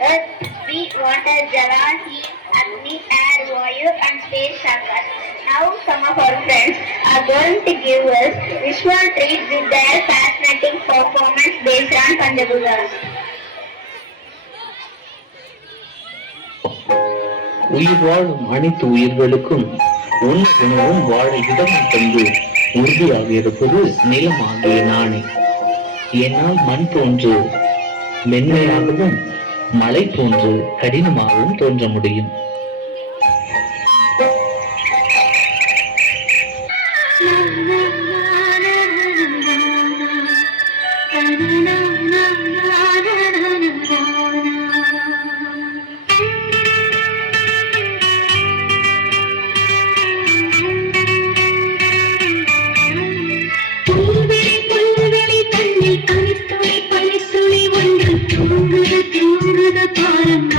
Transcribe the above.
Earth, sweet water, jala, heat, agni, air, vayu, and space shakas. Now some of our friends are going to give us visual treats with their fascinating performance based on Panjabhutas. உயிர் வாழும் அனைத்து உயிர்களுக்கும் உண்ண உணவும் வாழ இடமும் தந்து உறுதியாக இருப்பது நிலமாகிய நாணை. என்னால் மண் போன்று மென்மையாகவும் மலை போன்று கடினமாகவும் தோன்ற முடியும். தூங்குது தூங்குது பாரம்மா